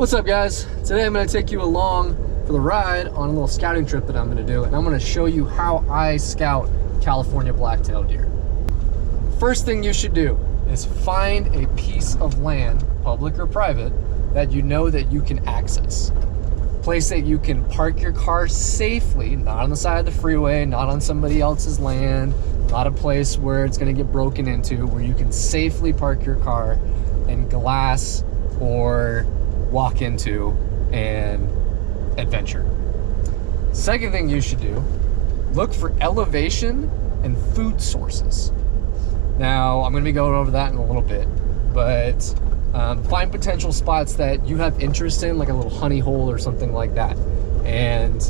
What's up, guys? Today I'm going to take you along for the ride on a little scouting trip that I'm going to do, and I'm going to show you how I scout California black-tailed deer. First thing you should do is find a piece of land, public or private, that you know that you can access. Place that you can park your car safely, not on the side of the freeway, not on somebody else's land, not a place where it's going to get broken into, where you can safely park your car and glass or walk into and adventure. Second thing you should do, look for elevation and food sources. Now, I'm going to be going over that in a little bit, but find potential spots that you have interest in, like a little honey hole or something like that. And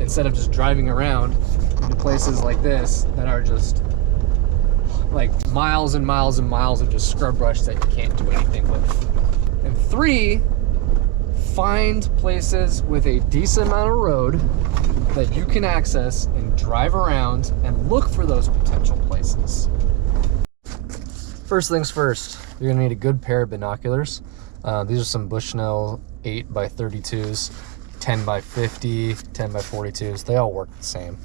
instead of just driving around into places like this that are just like miles and miles and miles of just scrub brush that you can't do anything with. And 3, find places with a decent amount of road that you can access and drive around and look for those potential places. First things first, you're gonna need a good pair of binoculars. These are some Bushnell 8x32s, 10x50, 10x42s. They all work the same.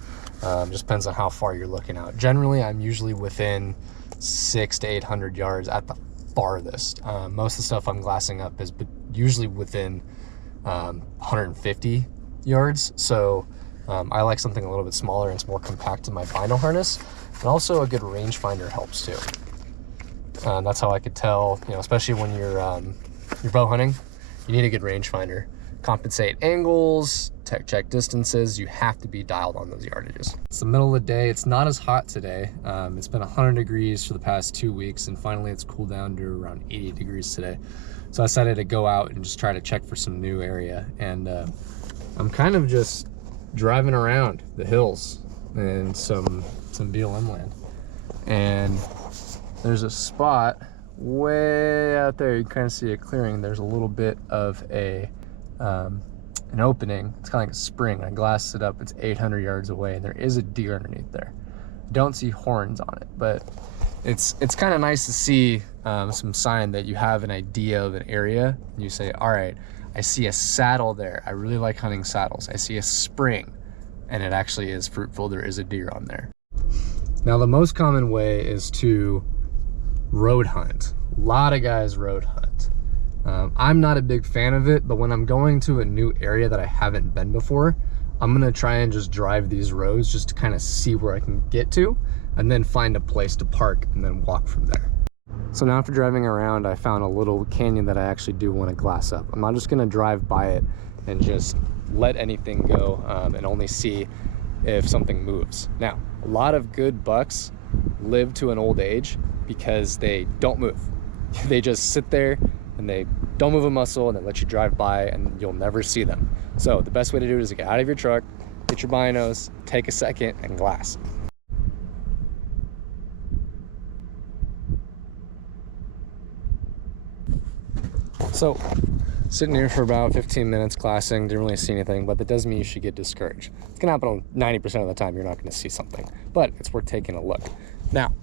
Just depends on how far you're looking out. Generally, I'm usually within 600 to 800 yards at the farthest. Most of the stuff I'm glassing up is usually within 150 yards. So I like something a little bit smaller and it's more compact in my vinyl harness. And also a good rangefinder helps too. That's how I could tell, especially when you're bow hunting, you need a good rangefinder. Compensate angles, check distances. You have to be dialed on those yardages. It's the middle of the day. It's not as hot today. It's been 100 degrees for the past 2 weeks, and finally it's cooled down to around 80 degrees today. So I decided to go out and just try to check for some new area. And I'm kind of just driving around the hills and some BLM land. And there's a spot way out there. You can kind of see a clearing. There's a little bit of an opening. It's kind of like a spring. I glassed it up. It's 800 yards away, and there is a deer underneath there. Don't see horns on it, but it's kind of nice to see some sign that you have an idea of an area. And you say, all right, I see a saddle there. I really like hunting saddles. I see a spring, and it actually is fruitful. There is a deer on there. Now, the most common way is to road hunt. A lot of guys road hunt. I'm not a big fan of it, but when I'm going to a new area that I haven't been before, I'm gonna try and just drive these roads just to kind of see where I can get to, and then find a place to park and then walk from there. So now after driving around, I found a little canyon that I actually do want to glass up. I'm not just gonna drive by it and just let anything go and only see if something moves. Now, a lot of good bucks live to an old age because they don't move. They just sit there and they don't move a muscle, and they let you drive by and you'll never see them. So the best way to do it is to get out of your truck, get your binos, take a second, and glass. So sitting here for about 15 minutes glassing, didn't really see anything, but that doesn't mean you should get discouraged. It's gonna happen 90% of the time. You're not gonna see something, but it's worth taking a look. Now,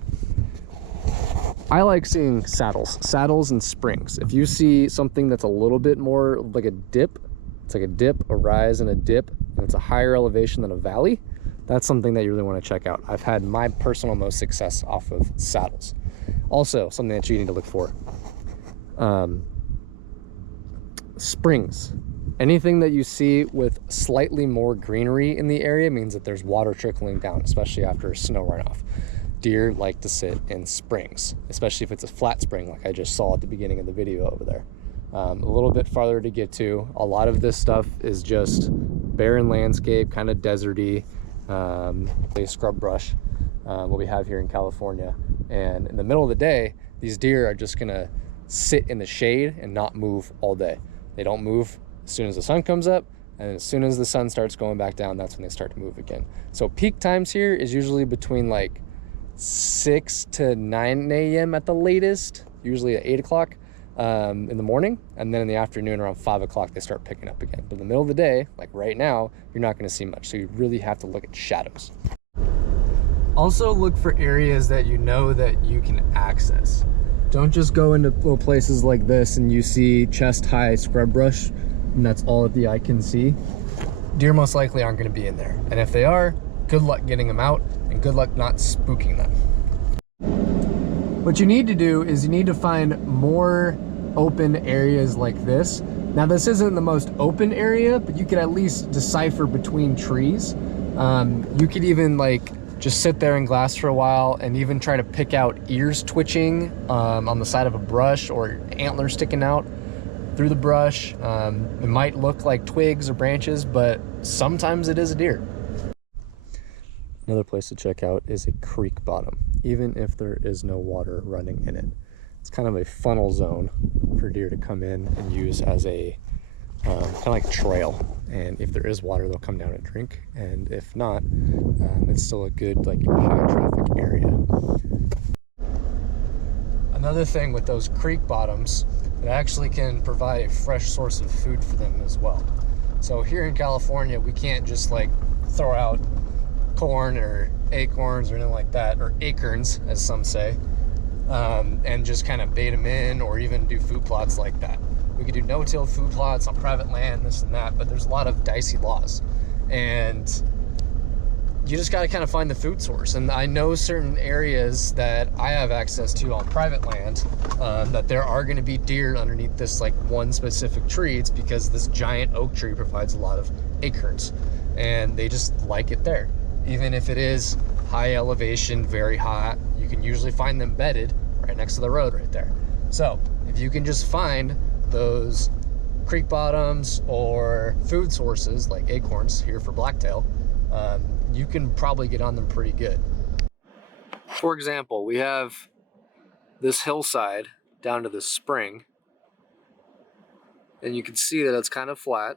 I like seeing saddles and springs. If you see something that's a little bit more like a dip, it's like a dip, a rise and a dip, and it's a higher elevation than a valley, that's something that you really want to check out. I've had my personal most success off of saddles. Also, something that you need to look for. Springs. Anything that you see with slightly more greenery in the area means that there's water trickling down, especially after a snow runoff. Deer like to sit in springs, especially if it's a flat spring like I just saw at the beginning of the video over there. A little bit farther to get to. A lot of this stuff is just barren landscape, kind of deserty, scrub brush, what we have here in California. And in the middle of the day, these deer are just gonna sit in the shade and not move all day. They don't move as soon as the sun comes up, and as soon as the sun starts going back down, that's when they start to move again. So peak times here is usually between like 6 to 9 a.m. at the latest, usually at 8 o'clock in the morning, and then in the afternoon around 5 o'clock they start picking up again. But in the middle of the day, like right now, you're not going to see much, so you really have to look at shadows. Also look for areas that you know that you can access. Don't just go into little places like this and you see chest high scrub brush and that's all that the eye can see. Deer most likely aren't going to be in there. And if they are, good luck getting them out and good luck not spooking them. What you need to do is you need to find more open areas like this. Now this isn't the most open area, but you could at least decipher between trees. You could even like just sit there and glass for a while and even try to pick out ears twitching on the side of a brush or antlers sticking out through the brush. It might look like twigs or branches, but sometimes it is a deer. Another place to check out is a creek bottom, even if there is no water running in it. It's kind of a funnel zone for deer to come in and use as a kind of like trail. And if there is water, they'll come down and drink. And if not, it's still a good like high traffic area. Another thing with those creek bottoms, it actually can provide a fresh source of food for them as well. So here in California, we can't just like throw out corn or acorns or anything like that, or acorns as some say, and just kind of bait them in or even do food plots like that. We could do no-till food plots on private land, this and that, but there's a lot of dicey laws and you just got to kind of find the food source. And I know certain areas that I have access to on private land that there are going to be deer underneath this like one specific tree. It's because this giant oak tree provides a lot of acorns and they just like it there. Even if it is high elevation, very hot, you can usually find them bedded right next to the road right there. So if you can just find those creek bottoms or food sources like acorns here for blacktail, you can probably get on them pretty good. For example, we have this hillside down to the spring, and you can see that it's kind of flat.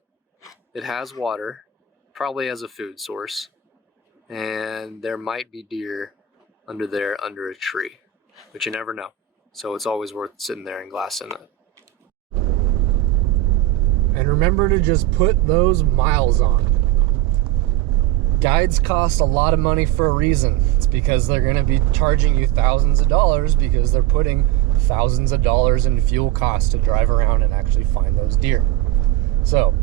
It has water, probably has a food source, and there might be deer under there under a tree, but you never know. So it's always worth sitting there and glassing it. And remember to just put those miles on. Guides cost a lot of money for a reason. It's because they're going to be charging you thousands of dollars because they're putting thousands of dollars in fuel costs to drive around and actually find those deer. So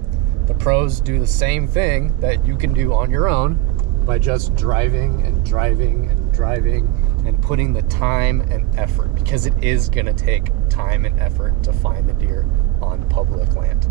the pros do the same thing that you can do on your own by just driving and driving and driving and putting the time and effort, because it is going to take time and effort to find the deer on public land.